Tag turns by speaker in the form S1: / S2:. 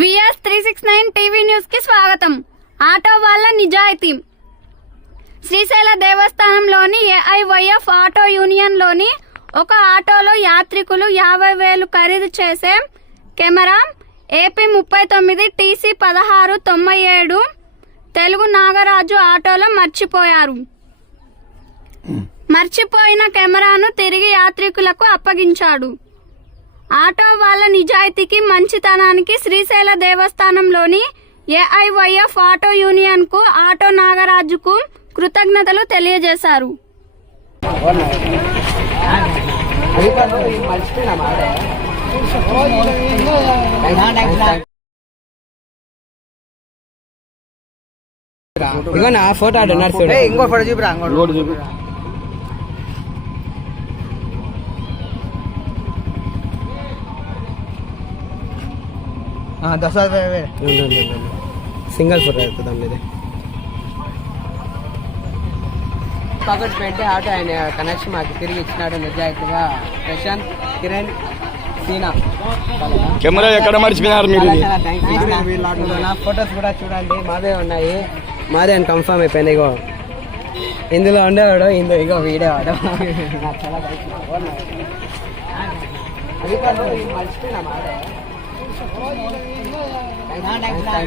S1: VS three six nine TV న్యూస్కి స్వాగతం. Auto వాళ్ళ నిజాయితీ. శ్రీశైల దేవస్థానంలోని ఏఐవైఎఫ్ ఆటో యూనియన్లోని ఒక ఆటోలో యాత్రికులు యాభై వేలు ఖరీదు చేసే కెమెరా ఏపీ ముప్పై తొమ్మిది టీసీ పదహారు తొంభై ఏడు తెలుగు నాగరాజు ఆటోలో మర్చిపోయారు. మర్చిపోయిన కెమెరాను తిరిగి యాత్రికులకు అప్పగించాడు. ఆటో వాళ్ళ నిజాయితీకి మంచితనానికి శ్రీశైల దేవస్థానంలోని ఏఐవైఎఫ్ ఆటో యూనియన్కు ఆటో నాగరాజుకు కృతజ్ఞతలు తెలియజేశారు.
S2: ఇంకో ఫోటో చూపిరా ఇంకోటి
S3: చూపి.
S4: సింగల్ ఫోటో అవుతుంది పక్కన పెట్టి ఆటో ఆయన కనెక్షన్ మాకు తిరిగి ఇచ్చినాడు నిజాయితీగా. ప్రశాంత్ కిరణ్ సీనా.
S3: కెమెరా ఎక్కడ మర్చిపోయినారు మీరు
S4: నా ఫొటోస్ కూడా చూడండి మాదే ఉన్నాయి. మాదే అని కన్ఫర్మ్ అయిపోయింది ఇగో. ఇందులో ఉండేవాడు ఇందులో ఇగో వీడేవాడు నాకు చాలా మర్చిపోయినా మాదే. Nó 来